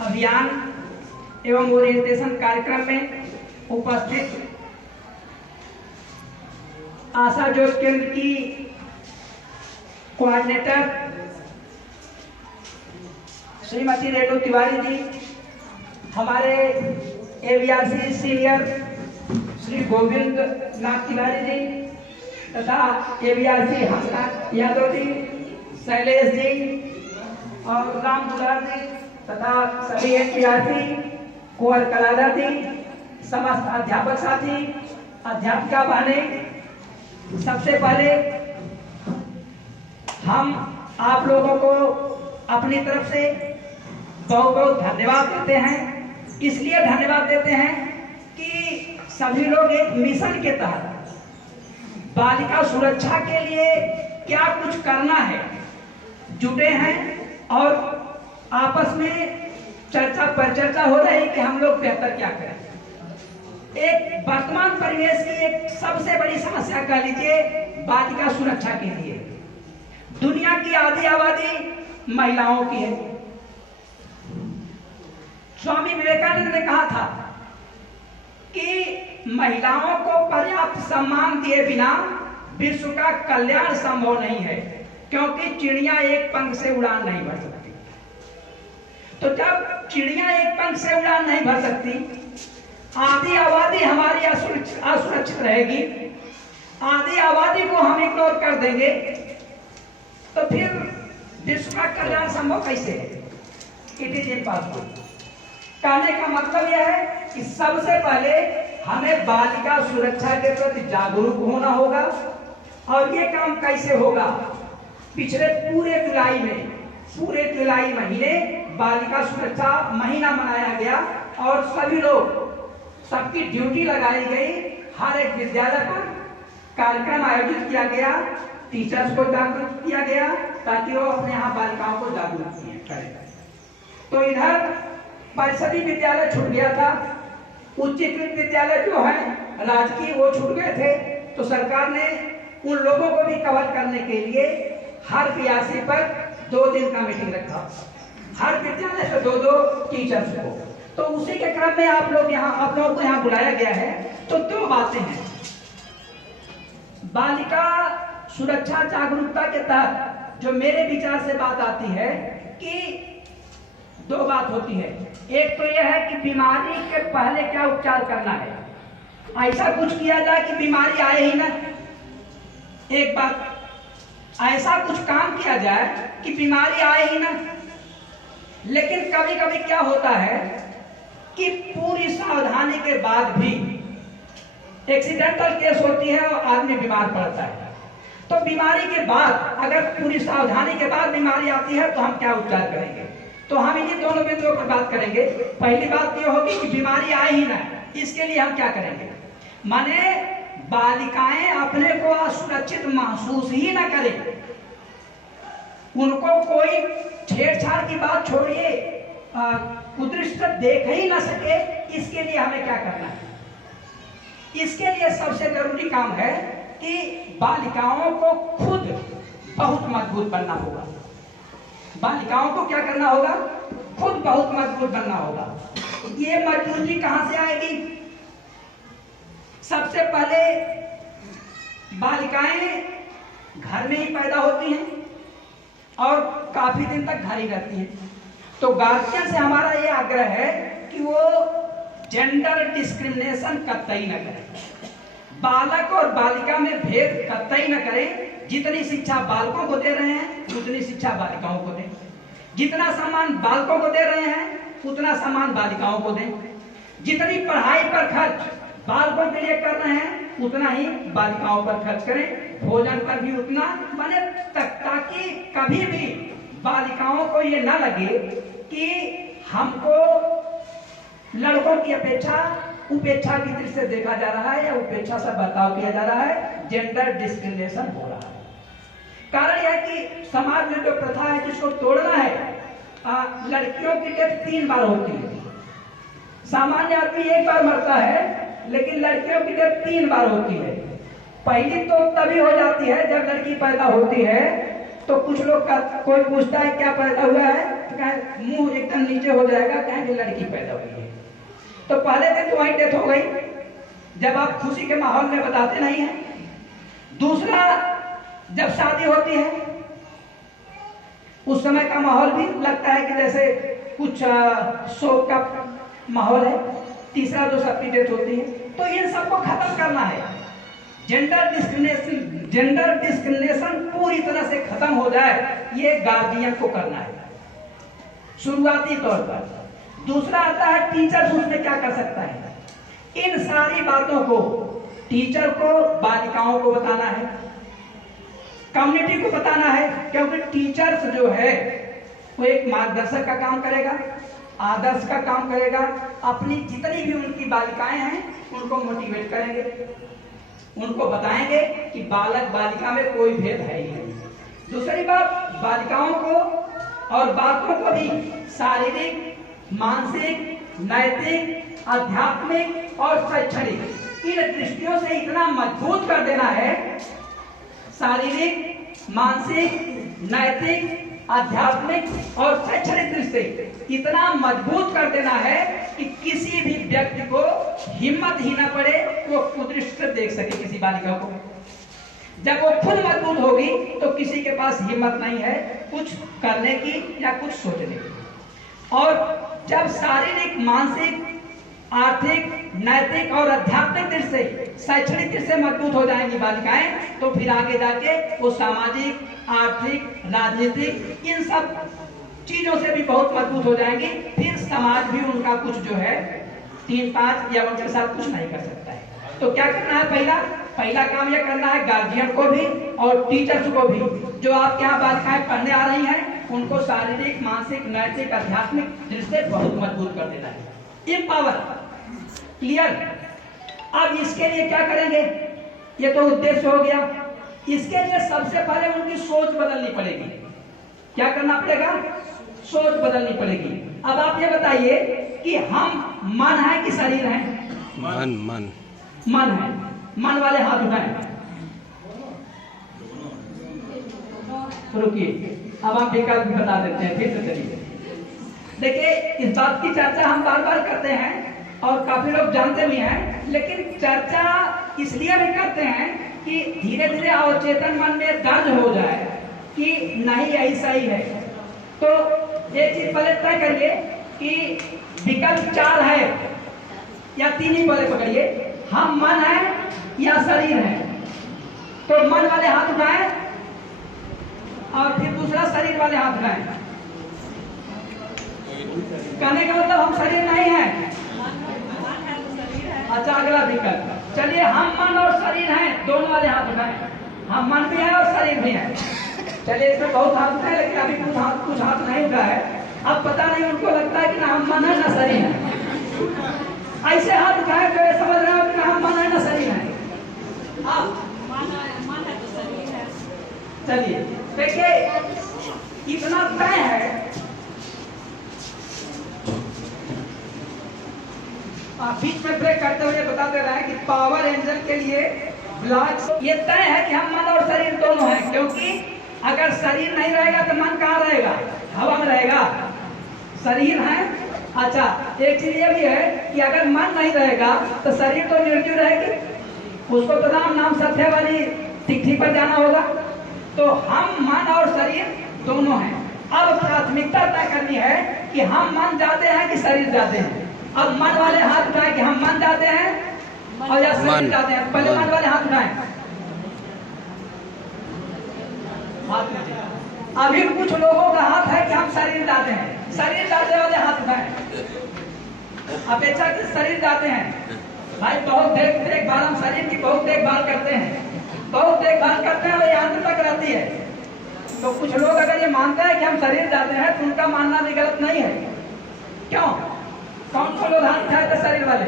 अभियान एवं ओरिएंटेशन कार्यक्रम में उपस्थित आशा जोश केंद्र की कोऑर्डिनेटर श्रीमती रेणु तिवारी जी, हमारे एवीआरसी सीनियर श्री गोविंद नाथ तिवारी जी तथा एवीआरसी हंसनाथ यादव जी, शैलेश जी और राम दुलार जी तथा सभी एवीआरसी कुंवर कलादा जी, समस्त अध्यापक साथी, अध्यापिका बहनें, सबसे पहले हम आप लोगों को अपनी तरफ से बहुत बहुत धन्यवाद देते हैं। इसलिए धन्यवाद देते हैं कि सभी लोग एक मिशन के तहत बालिका सुरक्षा के लिए क्या कुछ करना है जुटे हैं और आपस में चर्चा परिचर्चा हो रही है कि हम लोग बेहतर क्या करें। एक वर्तमान परिवेश की एक सबसे बड़ी समस्या कह लीजिए बालिका सुरक्षा के लिए दुनिया की आधी आबादी महिलाओं की है। स्वामी विवेकानंद ने कहा था कि महिलाओं को पर्याप्त सम्मान दिए बिना विश्व का कल्याण संभव नहीं है, क्योंकि चिड़िया एक पंख से उड़ान नहीं भर सकती। तो जब चिड़िया एक पंख से उड़ान नहीं भर सकती, आधी आबादी हमारी असुरक्षित रहेगी, आधी आबादी को हम इग्नोर कर देंगे, तो फिर विश्व का कल्याण संभव कैसे है? It is impossible. कहने का मतलब यह है कि सबसे पहले हमें बालिका सुरक्षा के प्रति जागरूक होना होगा। और ये काम कैसे होगा? पिछले पूरे जुलाई महीने बालिका सुरक्षा महीना मनाया गया और सभी लोग, सबकी ड्यूटी लगाई गई। हर एक विद्यालय पर कार्यक्रम आयोजित किया गया, टीचर्स को जागरूक किया गया ताकि वो अपने यहाँ बालिकाओं को जागरूक करें। तो इधर परिषदीय विद्यालय छूट गया था, उच्चीकृत विद्यालय जो है राजकीय वो छूट गए थे। तो सरकार ने उन लोगों को भी कवर करने के लिए हर पीआरसी पर 2 दिन का मीटिंग रखा, हर विद्यालय से 2-2 टीचर्स को। तो उसी के क्रम में आप लोगों को यहाँ बुलाया गया है। तो 2 बातें हैं बालिका सुरक्षा जागरूकता के तहत जो मेरे विचार से बात आती है कि 2 बात होती है। एक तो यह है कि बीमारी के पहले क्या उपचार करना है, ऐसा कुछ किया जाए कि बीमारी आए ही ना। एक बात, ऐसा कुछ काम किया जाए कि बीमारी आए ही ना। लेकिन कभी कभी क्या होता है कि पूरी सावधानी के बाद भी एक्सीडेंटल केस होती है और आदमी बीमार पड़ता है। तो बीमारी के बाद, अगर पूरी सावधानी के बाद बीमारी आती है तो हम क्या उपचार करेंगे? तो हम इन्हीं दोनों बिंदुओं पर बात करेंगे। पहली बात ये होगी कि बीमारी आए ही ना, इसके लिए हम क्या करेंगे? माने बालिकाएं अपने को असुरक्षित महसूस ही ना करें, उनको कोई छेड़छाड़ की बात छोड़िए, कुदृष्ट देख ही ना सके। इसके लिए हमें क्या करना है? इसके लिए सबसे जरूरी काम है कि बालिकाओं को खुद बहुत मजबूत बनना होगा। बालिकाओं को क्या करना होगा? खुद बहुत मजबूत बनना होगा। ये मजबूती कहां से आएगी? सबसे पहले बालिकाएं घर में ही पैदा होती हैं और काफी दिन तक घर ही रहती हैं। तो गार्जियन से हमारा ये आग्रह है कि वो जेंडर डिस्क्रिमिनेशन कतई न करें, बालक और बालिका में भेद कतई न करें। जितनी शिक्षा बालकों को दे रहे हैं उतनी शिक्षा बालिकाओं को दें, जितना सम्मान बालकों को दे रहे हैं उतना सम्मान बालिकाओं को दें, जितनी पढ़ाई पर खर्च बालकों के लिए कर रहे हैं उतना ही बालिकाओं पर खर्च करें, भोजन पर भी उतना, माने ताकि कभी भी बालिकाओं को ये ना लगे कि हमको लड़कों की अपेक्षा उपेक्षा की दृष्टि से देखा जा रहा है या उपेक्षा से बर्ताव किया जा रहा है, जेंडर डिस्क्रिमिनेशन हो रहा है। कारण यह कि समाज में जो प्रथा है जिसको तोड़ना है, लड़कियों की डेथ 3 बार होती है। सामान्य आदमी 1 बार मरता है, लेकिन लड़कियों की डेथ 3 बार होती है। पहली तो तभी हो जाती है जब लड़की पैदा होती है, तो कुछ लोग कोई पूछता है क्या पैदा हुआ है, तो कहें मुंह एकदम नीचे हो जाएगा, कहेंगे लड़की पैदा हुई है। तो पहले दिन तुम्हारी डेथ हो गई, जब आप खुशी के माहौल में बताते नहीं हैं। दूसरा, जब शादी होती है उस समय का माहौल भी लगता है कि जैसे कुछ शोक का माहौल है। तीसरा, जो सबकी डेथ होती है। तो इन सबको खत्म करना है। जेंडर डिस्क्रिमिनेशन पूरी तरह से खत्म हो जाए, ये गार्जियन को करना है शुरुआती तौर पर। दूसरा आता है टीचर, उसमें क्या कर सकता है। इन सारी बातों को टीचर को, बालिकाओं को बताना है, कम्युनिटी को बताना है, क्योंकि टीचर्स जो है वो एक मार्गदर्शक का काम करेगा, आदर्श का काम करेगा। अपनी जितनी भी उनकी बालिकाएं हैं उनको मोटिवेट करेंगे, उनको बताएंगे कि बालक बालिका में कोई भेद है ही नहीं। दूसरी बात, बालिकाओं को और बालकों को भी शारीरिक, मानसिक, नैतिक, आध्यात्मिक और शैक्षणिक इन दृष्टियों से इतना मजबूत कर देना है, शारीरिक, मानसिक, नैतिक, आध्यात्मिक और शैक्षणिक दृष्टि से इतना मजबूत कर देना है कि किसी भी व्यक्ति को हिम्मत ही न पड़े वो कुदृष्टि से देख सके किसी बालिका को। जब वो खुद मजबूत होगी तो किसी के पास हिम्मत नहीं है कुछ करने की या कुछ सोचने की। और जब शारीरिक, मानसिक, आर्थिक, नैतिक और आध्यात्मिक दृष्टि से, शैक्षणिक दृष्टि से मजबूत हो जाएंगी बालिकाएं, तो फिर आगे जाके वो सामाजिक, आर्थिक, राजनीतिक इन सब चीजों से भी बहुत मजबूत हो जाएंगी। फिर समाज भी उनका कुछ जो है 3-5 या उनके साथ कुछ नहीं कर सकता है। तो क्या करना है, पहला काम यह करना है गार्जियन को भी और टीचर्स को भी, जो आपके यहाँ बालिकाएं पढ़ने आ रही हैं उनको शारीरिक, मानसिक, नैतिक, आध्यात्मिक दृष्टि से बहुत मजबूत कर देना है। Empower, clear. अब इसके लिए क्या करेंगे, ये तो उद्देश्य हो गया। इसके लिए सबसे पहले उनकी सोच बदलनी पड़ेगी। क्या करना पड़ेगा, सोच बदलनी पड़ेगी। अब आप ये बताइए कि हम मन है कि शरीर है? मन है। मन वाले हाथ उठाएं। रुकिए, अब आप विकल्प भी बता देते हैं, फिर से चलिए। देखिए, इस बात की चर्चा हम बार बार करते हैं और काफी लोग जानते भी हैं, लेकिन चर्चा इसलिए भी करते हैं कि धीरे धीरे अवचेतन मन में दर्ज हो जाए कि नहीं ऐसा ही है। तो एक चीज पहले तय करिए कि विकल्प 4 है या 3 ही पहले पकड़िए, हम मन है या शरीर है। तो मन वाले हाथ उठाएं और फिर दूसरा शरीर वाले हाथ उठाएं। कहने का मतलब हम शरीर नहीं है। अच्छा, अगला विकल्प, चलिए हम मन और शरीर हैं, दोनों वाले हाथ उठाएं। हम मन भी है और शरीर भी है। चलिए, इसमें बहुत हाथ उठाए, लेकिन अभी कुछ हाथ नहीं उठा है। अब पता नहीं उनको लगता है कि ना हम मन है ना शरीर है। ऐसे हाथ उठाए तो ये समझ रहे हो कि ना हम मन है ना शरीर है। अब मन है तो शरीर है। चलिए देखिए, इतना तय है। बीच में ब्रेक करते हुए बताते रहे कि पावर एंजल के लिए ब्लॉक ये तय है कि हम मन और शरीर दोनों हैं, क्योंकि अगर शरीर नहीं रहेगा तो मन कहाँ रहेगा, हवा में रहेगा। शरीर है। अच्छा, एक चीज ये भी है कि अगर मन नहीं रहेगा तो शरीर तो निर्जीव रहेगी, उसको तो नाम सत्य वाली तिथि पर जाना होगा। तो हम मन और शरीर दोनों हैं। अब प्राथमिकता तय करनी है कि हम मन जाते हैं कि शरीर जाते हैं। अब मन वाले हाथ उठाएं कि हम मन जाते हैं और या शरीर जाते हैं। पहले मन वाले हाथ उठाएं। अभी कुछ लोगों का हाथ है कि हम शरीर जाते हैं। शरीर जाते वाले हाथ उठाएं। अपेक्षा के शरीर जाते हैं। भाई बहुत देखभाल, हम शरीर की बहुत देखभाल करते हैं, बहुत देखभाल करते हैं और ये अंत तक रहती है। तो कुछ लोग अगर ये मानते हैं कि हम शरीर जाते हैं तो उनका मानना भी गलत नहीं है। क्यों? कौन सा लोग हाथ उठाए थे शरीर वाले?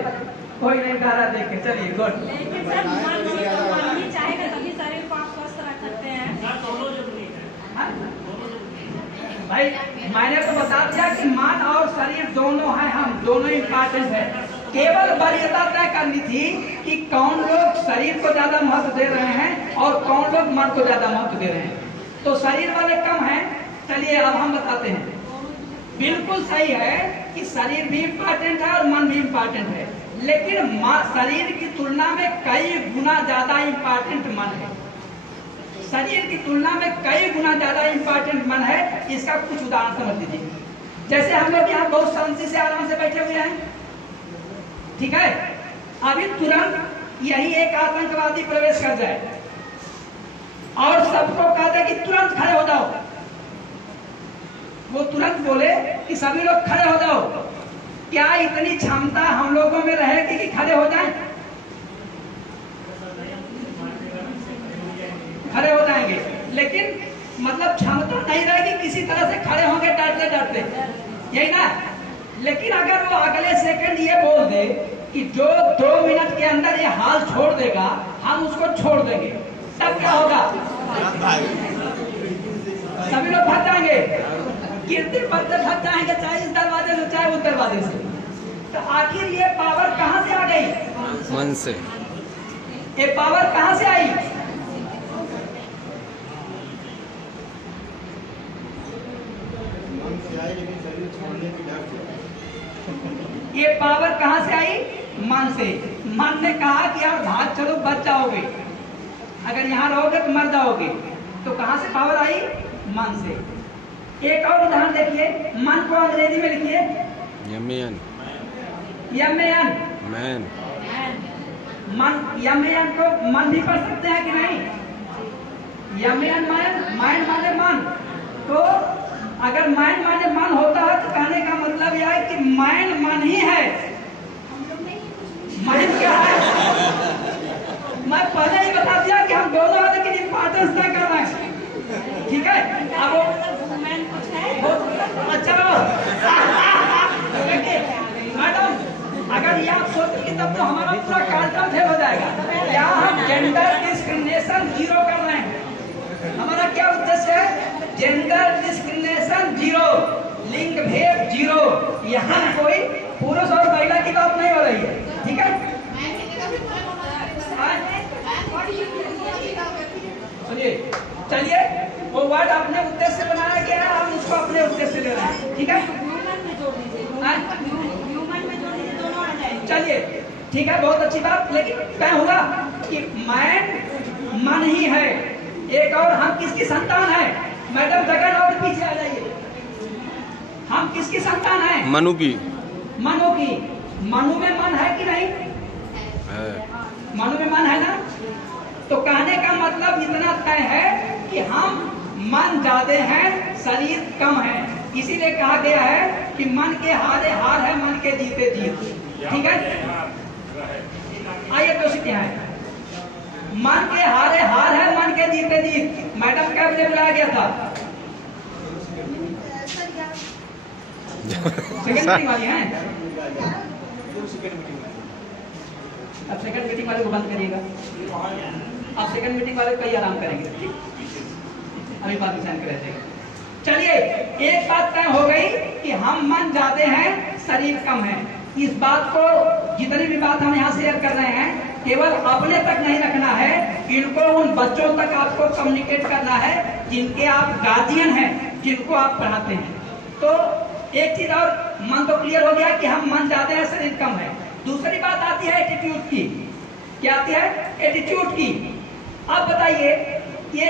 कोई नहीं उठा रहा, देख के चलिए। गुड। लेकिन सर मन ही चाहेगा तभी शरीर को आप स्वस्थ रख सकते हैं। भाई मैंने तो बता दिया कि मन और शरीर दोनों हैं, हम दोनों इम्पोर्टेंट है। केवल वरीयता तय करनी थी कि कौन लोग शरीर को ज्यादा महत्व दे रहे हैं और कौन लोग मन को ज्यादा महत्व दे रहे हैं। तो शरीर वाले कम हैं। चलिए अब हम बताते हैं। बिल्कुल सही है कि शरीर भी इम्पोर्टेंट है और मन भी इम्पोर्टेंट है, लेकिन शरीर की तुलना में कई गुना ज्यादा इम्पोर्टेंट मन है। शरीर की तुलना में कई गुना ज्यादा इम्पोर्टेंट मन है। इसका कुछ उदाहरण समझ लीजिए। जैसे हम लोग यहाँ बहुत शांति से आराम से बैठे हुए हैं, ठीक है, अभी तुरंत यही एक आतंकवादी प्रवेश कर जाए और सबको कह दे कि तुरंत खड़े हो जाओ, वो तुरंत बोले कि सभी लोग खड़े हो जाओ। क्या इतनी क्षमता हम लोगों में रहेगी कि खड़े हो जाएं? खड़े हो जाएंगे, लेकिन मतलब क्षमता नहीं रहेगी, किसी तरह से खड़े होंगे डरते डरते, यही ना। लेकिन अगर वो अगले सेकंड ये बोल दे कि जो 2 मिनट के अंदर ये हाल छोड़ देगा, हम उसको छोड़ देंगे, तब क्या होगा? सभी लोग भाग जाएंगे, गिरते पड़ते भाग जाएंगे, चाहे इस दरवाजे से चाहे उस दरवाजे से। तो आखिर ये पावर कहाँ से आ गई? मन से। ये पावर कहाँ से आई? ये पावर कहाँ से आई? मन से। मन ने कहा कि यार भाग चलो, बच जाओगे, अगर यहाँ रहोगे तो मर जाओगे। तो कहाँ से पावर आई? मन से। एक और उदाहरण देखिए, मन को अंग्रेजी में लिखिए यमन। Yemen man. मन, यमन को मन भी पढ़ सकते हैं कि नहीं? यमन माइंड माने मन। तो अगर माइंड माने मन होता है तो कहने का मतलब यह है कि माइंड मन ही है। माइंड क्या है? मैं पहले ही बता दिया कि हम दोनों हैं, लेकिन इम्पोर्टेंस नहीं कर रहे हैं, ठीक है। अब अच्छा मैडम, अगर ये आप सोचेंगे तब तो हमारा पूरा कार्यक्रम फेल हो जाएगा। यहाँ हम जेंडर डिस्क्रिमिनेशन 0 कर रहे हैं। हमारा क्या उद्देश्य है? जेंडर डिस्क्रिमिनेशन 0, लिंग भेद 0। यहाँ कोई पुरुष और महिला की बात नहीं हो रही है, ठीक है। सुनिए, चलिए, वो वर्ड अपने उद्देश्य से बनाया गया है, हम उसको अपने उद्देश्य से ले रहे हैं, ठीक है। चलिए, ठीक है, बहुत अच्छी बात। लेकिन तय हुआ कि माइंड मन ही है। एक और, हम किसकी संतान है? मैडम जगह और पीछे आ जाइए। हम किसकी संतान है? मनु की। मनु की। मनु में मन है कि नहीं है? मनु में मन है ना। तो कहने का मतलब इतना तय है कि हम मन ज्यादा है, शरीर कम है। इसीलिए कहा गया है कि मन के हारे हार है, मन के जीते जीत, ठीक है। आइए क्वेश्चन क्या है? मन के हारे हार है, मन के जीते जीत। मैडम क्या मुझे बुलाया गया था? सेकंड मीटिंग वाली है। अब सेकंड मीटिंग वाले को बंद करिएगा। अब सेकंड मीटिंग वाले को ही आराम करेंगे, अभी पाकिस्तान के रहते हैं। चलिए, एक बात तय हो गई कि हम मन ज्यादा हैं, शरीर कम है। इस बात को, जितनी भी बात हम यहाँ शेयर कर रहे हैं, केवल अपने तक नहीं रखना है, इनको उन बच्चों तक आपको कम्युनिकेट करना है जिनके आप गार्जियन हैं, जिनको आप पढ़ाते हैं। तो एक चीज और, मन तो क्लियर हो गया कि हम मन ज्यादा है, शरीर कम है। दूसरी बात आती है एटीट्यूड की। क्या आती है? एटीट्यूड की। अब बताइए, ये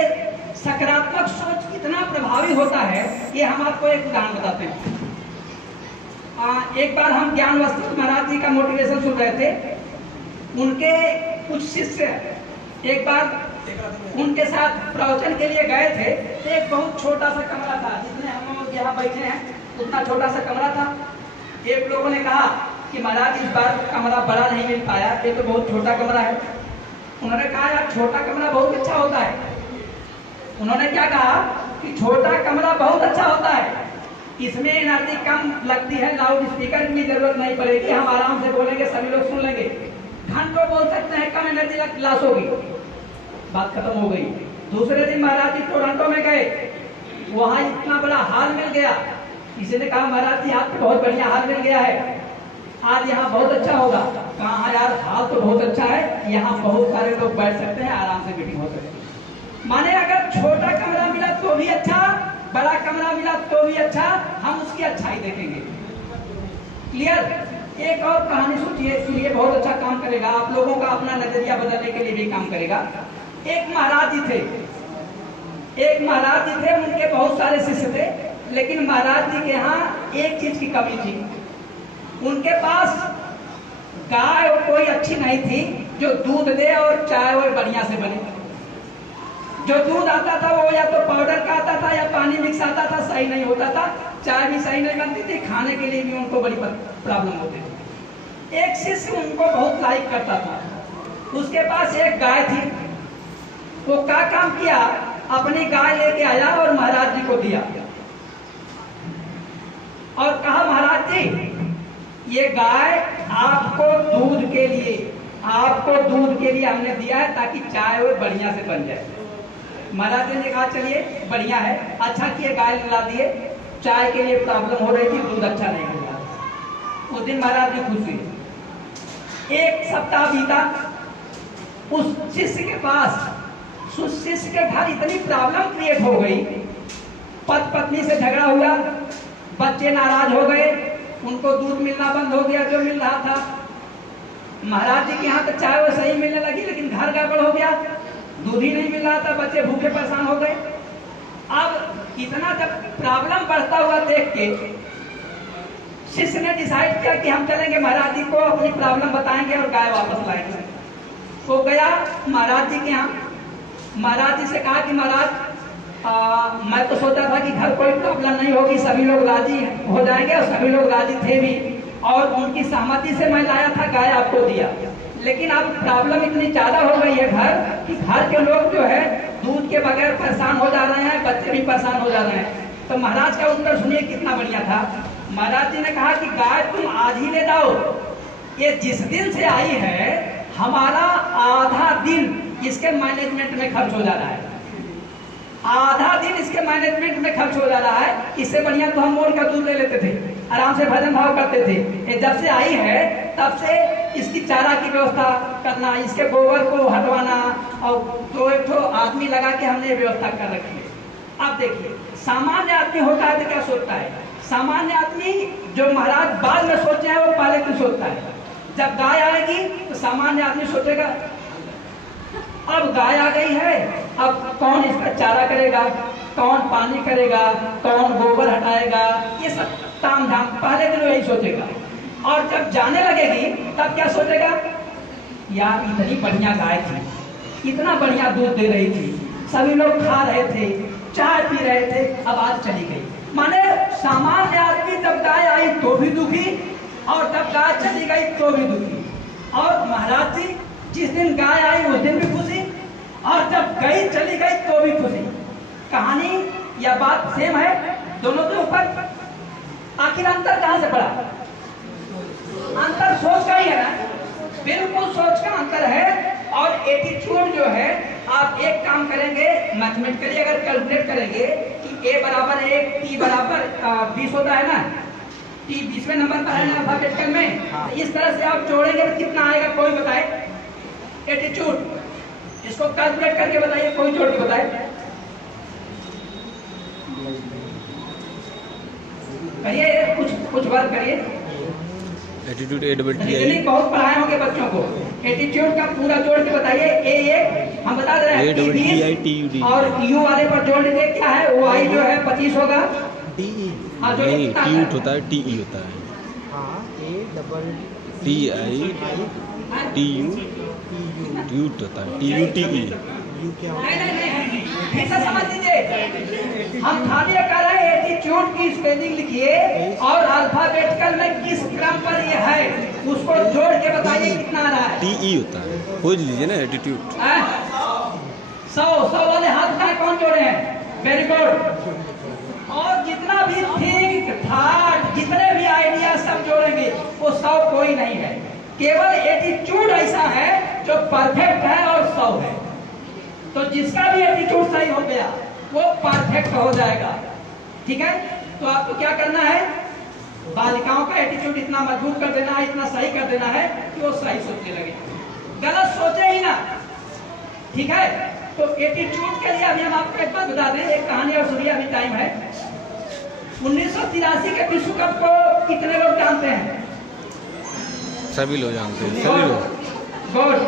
सकारात्मक सोच कितना प्रभावी होता है, ये हम आपको एक उदाहरण बताते हैं। एक बार हम ज्ञान वस्तु महाराज जी का मोटिवेशन सुन रहे थे। उनके कुछ शिष्य एक बार उनके साथ प्रवचन के लिए गए थे। तो एक बहुत छोटा सा कमरा था, जितने हम लोग यहाँ बैठे हैं उतना छोटा सा कमरा था। एक लोगों ने कहा कि महाराज इस बार कमरा बड़ा नहीं मिल पाया, ये तो बहुत छोटा कमरा है। उन्होंने कहा यार छोटा कमरा बहुत अच्छा होता है। उन्होंने क्या कहा कि छोटा कमरा बहुत अच्छा होता है, इसमें एनर्जी कम लगती है, लाउड स्पीकर की जरूरत नहीं पड़ेगी, हम आराम से बोलेंगे, सभी लोग सुन लेंगे, घंटों बोल सकते हैं, कम एनर्जी लॉस होगी। बात खत्म हो गई। दूसरे दिन महाराज जी टोरंटो में गए, वहां इतना बड़ा हॉल मिल गया। किसी ने कहा महाराज जी आपको बहुत बढ़िया हॉल मिल गया है, आज यहाँ बहुत अच्छा होगा। कहा यार हाल तो बहुत अच्छा है, यहाँ बहुत सारे लोग बैठ सकते हैं, आराम से मीटिंग हो सकती है। माने अगर छोटा कमरा मिला तो भी अच्छा, बड़ा कमरा मिला तो भी अच्छा, हम उसकी अच्छाई देखेंगे। क्लियर? एक और कहानी सोचिए, इसलिए बहुत अच्छा काम करेगा, आप लोगों का अपना नजरिया बदलने के लिए भी काम करेगा। एक महाराज जी थे, उनके बहुत सारे शिष्य थे, लेकिन महाराज जी के यहाँ एक चीज की कमी थी, उनके पास गाय और कोई अच्छी नहीं थी जो दूध दे और चाय और बढ़िया से बने। जो दूध आता था वो या तो पाउडर का आता था या पानी मिक्स आता था, सही नहीं होता था, चाय भी सही नहीं बनती थी, खाने के लिए भी उनको बड़ी प्रॉब्लम होती थी। एक शिष्य उनको बहुत लाइक करता था, उसके पास एक गाय थी। वो क्या काम किया, अपनी गाय लेके आया और महाराज जी को दिया और कहा, महाराज जी ये गाय आपको दूध के लिए हमने दिया है ताकि चाय और बढ़िया से बन जाए। महाराज जी ने कहा चलिए बढ़िया है, अच्छा किए गाय ला दिए, चाय के लिए प्रॉब्लम हो रही थी, दूध अच्छा नहीं मिल रहा। उस दिन महाराज जी खुश हुए। एक सप्ताह बीता, उस शिष्य के पास, उस शिष्य के घर इतनी प्रॉब्लम क्रिएट हो गई, पत्नी से झगड़ा हुआ, बच्चे नाराज हो गए, उनको दूध मिलना बंद हो गया जो मिल रहा था। महाराज जी के यहाँ तो चाय वो सही मिलने लगी, लेकिन घर गड़बड़ हो गया, दूध ही नहीं मिल रहा था, बच्चे भूखे परेशान हो गए। अब इतना जब प्रॉब्लम बढ़ता हुआ देख के शिष्य ने डिसाइड किया कि हम चलेंगे महाराज जी को अपनी प्रॉब्लम बताएंगे और गाय वापस लाएंगे। वो गया महाराज जी के यहाँ, महाराज जी से कहा कि महाराज मैं तो सोचा था कि घर कोई प्रॉब्लम नहीं होगी, सभी लोग राजी हो जाएंगे, और सभी लोग राजी थे भी, और उनकी सहमति से मैं लाया था, गाय आपको दिया। लेकिन अब प्रॉब्लम इतनी ज्यादा हो गई है घर कि घर के लोग जो है दूध के बगैर परेशान हो जा रहे हैं, बच्चे भी परेशान हो जा रहे हैं। तो महाराज का उत्तर सुनिए कितना बढ़िया था। महाराज जी ने कहा कि गाय तुम आज ही ले जाओ, ये जिस दिन से आई है हमारा आधा दिन इसके मैनेजमेंट में खर्च हो जा रहा है, आधा दिन इसके मैनेजमेंट में खर्च हो जा रहा है। इससे बढ़िया तो हम मोल का दूध ले लेते थे, आराम से भजन भाव करते थे। ये जब से आई है तब से इसकी चारा की व्यवस्था करना, इसके गोबर को हटवाना, और दो एक तो आदमी लगा के हमने व्यवस्था कर रखी है। अब देखिए सामान्य आदमी होता है तो क्या सोचता है, सामान्य आदमी जो महाराज बाद में सोचे हैं वो पहले तो सोचता है। जब गाय आएगी तो सामान्य आदमी सोचेगा अब गाय आ गई है, अब कौन इसका चारा करेगा, कौन पानी करेगा, कौन गोबर हटाएगा, ये सब ताम झाम पहले दिन यही सोचेगा। और जब जाने लगेगी तब क्या सोचेगा, यार इतनी बढ़िया गाय थी, इतना बढ़िया दूध दे रही थी, सभी लोग खा रहे थे, चाय पी रहे थे, अब आज चली गई। माने सामान्य आदमी जब गाय आई तो भी दुखी, और जब गाय चली गई तो भी दुखी। और महाराज जी जिस दिन गाय आई उस दिन भी खुशी, और जब गई चली गई तो भी खुशी। कहानी या बात सेम है दोनों के ऊपर, आखिर अंतर कहां से पड़ा? अंतर सोच का ही है ना, बिल्कुल सोच का अंतर है। और एटीट्यूड जो है, आप एक काम करेंगे मैथमेटिकली अगर कैलकुलेट करेंगे कि a बराबर 1, t बराबर 20 होता है ना, t 20वें नंबर पर है ना अल्फाबेटिकल में, तो इस तरह से आप जोड़ेंगे तो कितना आएगा कोई बताए? एटीट्यूड, इसको कैलकुलेट करके बताइए, कोई जोड़ के बताए, करिए कुछ वर्क करिए। Attitude A double T reasoning बहुत पढ़ाए होंगे बच्चों को, एटीट्यूड का पूरा जोड़ के बताइए। ए हम बता दे रहे हैं, और यू वाले पर जोड़ दीजिए क्या है, वो आई जो है 25 होगा, हाँ जो टी होता है, टी ई होता है, टी आई टी यू होता है, टी यू टी ई। नहीं फिर से समझ लीजिए, हम खाली कह रहे हैं एटीट्यूड की स्पेलिंग लिखिए और अल्फाबेटिकल में किस क्रम पर ये है उसको जोड़ के बताइए कितना आ रहा है। टी ई होता है, खोज लीजिए ना एटीट्यूड। 100 वाले हाथ का कौन जोड़े हैं? Very good. और जितना भी थिंक थॉट, जितने भी आइडिया सब जोड़ेंगे, वो 100 कोई नहीं है, केवल एटीट्यूड ऐसा है जो परफेक्ट है और 100 है। तो जिसका भी एटीट्यूड सही हो गया वो परफेक्ट हो जाएगा। ठीक है, तो आपको क्या करना है, बालिकाओं का एटीट्यूड इतना मजबूत कर देना है, इतना सही कर देना है कि वो सही सोचने लगे, गलत सोचे ही ना। ठीक है, तो एटीट्यूड के लिए अभी हम आपको एक बात बता दें, एक कहानी और सुनिए, अभी टाइम है। 1983 के विश्व कप को कितने लोग जानते हैं? सभी लोग जानते हैं, सभी लोग। गुड।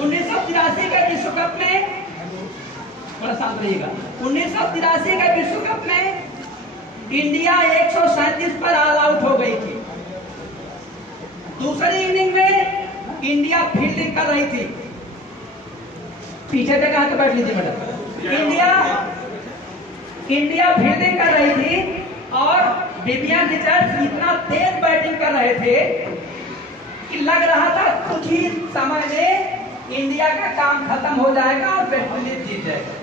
1983 के विश्व कप में, थोड़ा शांत रहिएगा, 1983 के विश्व कप में इंडिया 137 पर ऑल आउट हो गई थी। दूसरी इनिंग में इंडिया फील्डिंग कर रही थी। पीछे जगह तो बैठ लीजिए मैडम। इंडिया फील्डिंग कर रही थी और विवियन रिचर्ड्स इतना तेज बैटिंग कर रहे थे कि लग रहा था कुछ ही समय में इंडिया का काम खत्म हो जाएगा और वेस्ट इंडीज जीत जाएगा।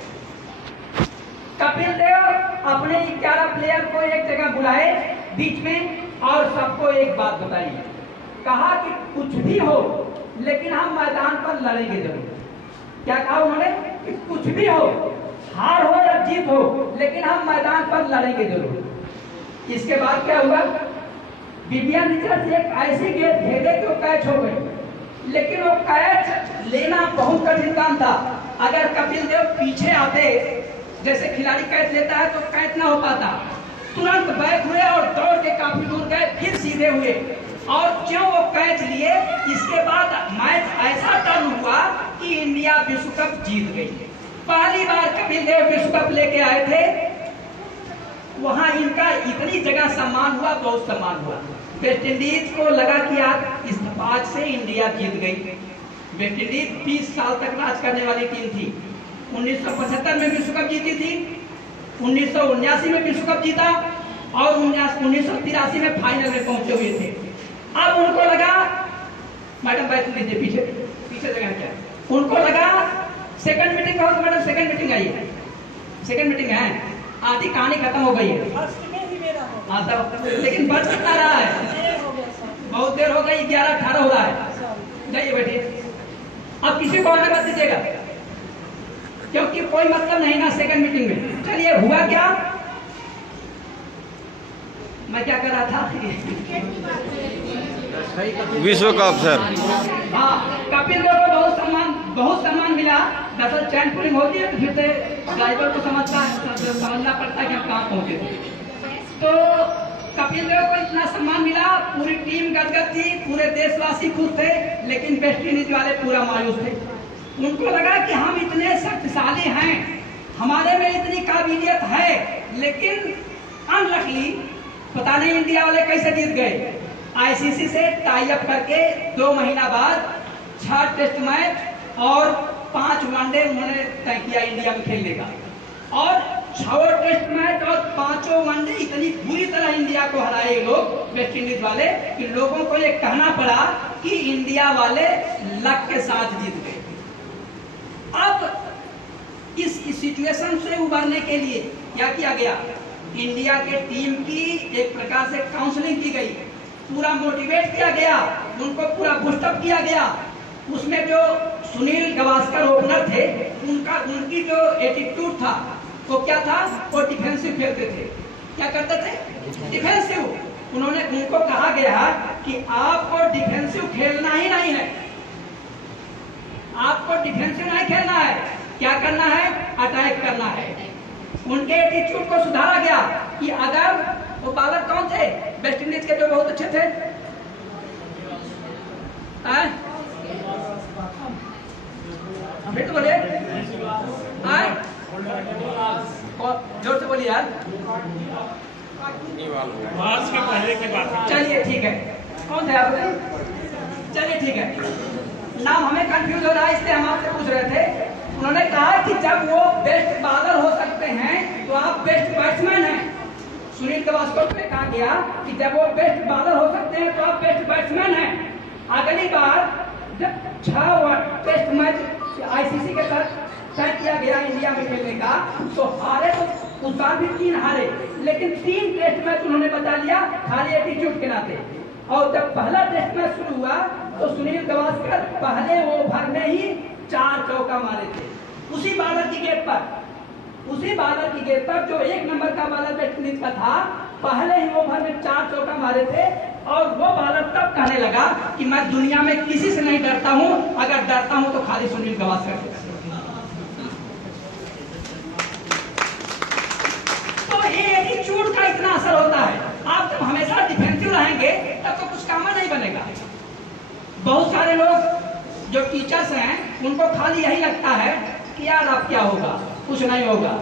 कपिल देव अपने 11 प्लेयर को एक जगह बुलाए बीच में और सबको एक बात बताई, कहा कि कुछ भी हो लेकिन हम मैदान पर लड़ेंगे जरूर। क्या कहा उन्होंने? कि कुछ भी हो, हार हो या जीत हो, लेकिन हम मैदान पर लड़ेंगे जरूर। इसके बाद क्या हुआ? विवियन रिचर्ड्स एक ऐसी गेंद भेजे कि वो कैच हो गई, लेकिन वो कैच लेना बहुत कठिन काम था। अगर कपिल देव पीछे आते, जैसे खिलाड़ी कैच लेता है तो कैच ना हो पाता, तुरंत बैक हुए और दौड़ के काफी दूर गए, फिर सीधे हुए और क्यों वो कैच लिए। इसके बाद मैच ऐसा टर्न हुआ कि इंडिया विश्व कप जीत गई। पहली बार कपिल देव विश्व कप लेके आए थे, वहां इनका इतनी जगह सम्मान हुआ, बहुत सम्मान हुआ। वेस्ट इंडीज को लगा कि आज से इंडिया जीत गई। वेस्ट इंडीज 20 साल तक राज करने वाली टीम थी। 1975 में विश्व कप जीती थी, 1979 में विश्व कप जीता और 1983 में फाइनल में पहुंचे हुए थे। अब उनको लगा, मैडम बैठ लीजिए, पीछे जगह क्या, उनको लगा सेकंड मीटिंग हो तो मैडम सेकंड मीटिंग आई है, सेकंड मीटिंग है, आधी कहानी खत्म हो गई है। हाँ तब, लेकिन बच कितना रहा है? बहुत देर हो गई, 11-18 हो रहा है। जाइए बैठिए, अब किसी को आने मत दीजिएगा क्योंकि कोई मतलब नहीं ना सेकंड मीटिंग में। चलिए, हुआ क्या, मैं क्या कर रहा था? विश्व कप सर। हाँ, कपिल देव को बहुत सम्मान मिला। दरअसल चैन पुलिंग होती है तो फिर से ड्राइवर को समझना पड़ता है कि हम कहाँ पहुंचे थे। तो कपिल देव को इतना सम्मान मिला, पूरी टीम गदगद थी, पूरे देशवासी खुश थे, लेकिन वेस्ट इंडीज वाले पूरा मायूस थे। उनको लगा कि हम इतने शक्तिशाली हैं, हमारे में इतनी काबिलियत है, लेकिन अनलकीली पता नहीं इंडिया वाले कैसे जीत गए। आईसीसी से टाई अप करके 2 महीना बाद 6 टेस्ट मैच और 5 वनडे उन्होंने तय किया इंडिया में खेलने का, और 6 टेस्ट मैच और 5 वनडे इतनी बुरी तरह इंडिया को हराए लोग, वेस्ट इंडीज वाले, कि लोगों को ये कहना पड़ा कि इंडिया वाले लक के साथ जीत गए। अब इस सिचुएशन से उबरने के लिए क्या किया गया? इंडिया के टीम की एक प्रकार से काउंसलिंग की गई, पूरा मोटिवेट किया गया, उनको पूरा बूस्टअप किया गया। उसमें जो सुनील गावस्कर ओपनर थे, उनकी जो एटीट्यूड था वो क्या था? वो डिफेंसिव खेलते थे। क्या करते थे? डिफेंसिव। उनको कहा गया कि आपको डिफेंसिव खेलना ही नहीं है, आपको डिफेंसिव नहीं खेलना है, क्या करना है? अटैक करना है। उनके एटीट्यूड को सुधारा गया कि अगर वो बॉलर कौन थे वेस्ट इंडीज के जो बहुत अच्छे थे, फिर तो बोलिए, जोर से बोलिए यार। मार्च के पहले की बात है। चलिए ठीक है, कौन थे आप? चलिए ठीक है, नाम हमें कंफ्यूज हो रहा है इसलिए हम आपसे पूछ रहे थे। उन्होंने कहा कि जब वो बेस्ट बॉलर हो सकते हैं तो आप बेस्ट बैट्समैन हैं। सुनील गावस्कर को कहा गया कि जब वो बेस्ट बॉलर हो सकते हैं तो आप बेस्ट बैट्समैन हैं। अगली बार जब 6 टेस्ट मैच आईसीसी के तहत तय किया गया इंडिया में खेलने का, तो हारे तो उस बार भी 3 हारे, लेकिन 3 टेस्ट मैच उन्होंने बचा लिया खाली एटीट्यूड के नाते। और जब पहला टेस्ट मैच शुरू हुआ तो सुनील गावस्कर पहले ओवर में ही 4 चौका मारे थे, उसी बॉलर की गेंद पर जो 1 नंबर का बॉलर वेस्ट इंडीज का था, पहले ही ओवर में 4 चौका मारे थे। और वो बॉलर तब कहने लगा कि मैं दुनिया में किसी से नहीं डरता हूं, अगर डरता हूं तो खाली सुनील गावस्कर से। ये एटीट्यूड का इतना असर होता है। आप जब हमेशा डिफेंसिव रहेंगे तब तो कुछ काम नहीं बनेगा। बहुत सारे लोग जो टीचर्स हैं उनको खाली यही लगता है कि यार अब क्या होगा, कुछ नहीं होगा,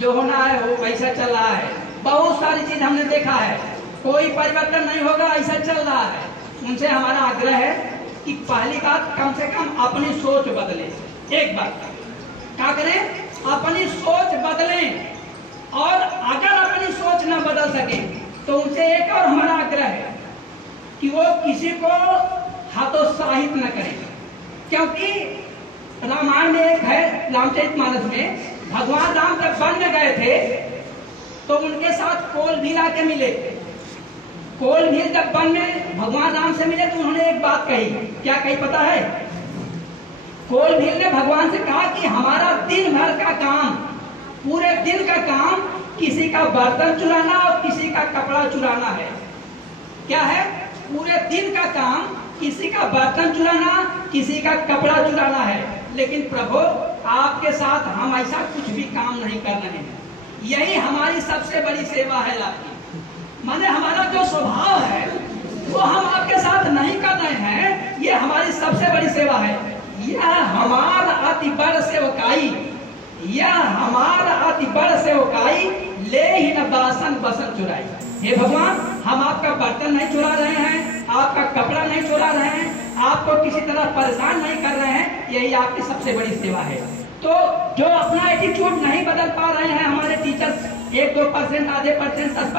जो होना है वो वैसा चल रहा है। बहुत सारी चीज हमने देखा है, कोई परिवर्तन नहीं होगा, ऐसा चल रहा है। उनसे हमारा आग्रह है कि पहली बात कम से कम अपनी सोच बदले। एक बात क्या करें, अपनी सोच बदलें। और अगर अपनी सोच न बदल सके तो उनसे एक और हमारा आग्रह है कि वो किसी को हतोत्साहित न करें। क्योंकि रामायण में एक है, रामचरितमानस में, भगवान राम जब वन में गए थे तो उनके साथ कोल भील आके मिले। कोल भील जब वन में भगवान राम से मिले तो उन्होंने एक बात कही। क्या कही पता है? कोल भील ने भगवान से कहा कि हमारा दिन भर का काम, पूरे दिन का काम किसी का बर्तन चुराना और किसी का कपड़ा चुराना है। क्या है? पूरे दिन का काम किसी का बर्तन चुराना, किसी का कपड़ा चुराना है। लेकिन प्रभु आपके साथ हम ऐसा कुछ भी काम नहीं कर रहे हैं। यही हमारी सबसे बड़ी सेवा है आपकी। माने हमारा जो स्वभाव है वो हम आपके साथ नहीं कर रहे हैं, ये हमारी सबसे बड़ी सेवा है। यह हमारा अति बड़ सेवकाई, यह हमारा अति बड़ सेवकाई, ले ही न बासन बसन चुराई। हे भगवान, हम आपका बर्तन नहीं चुरा रहे हैं, आपका कपड़ा नहीं चुरा रहे हैं, आपको किसी तरह परेशान नहीं कर रहे हैं। यही आपकी सबसे बड़ी सेवा है। तो जो अपना एटीट्यूड नहीं बदल पा रहे हैं हमारे टीचर्स, 1-2%, आधे %, 10%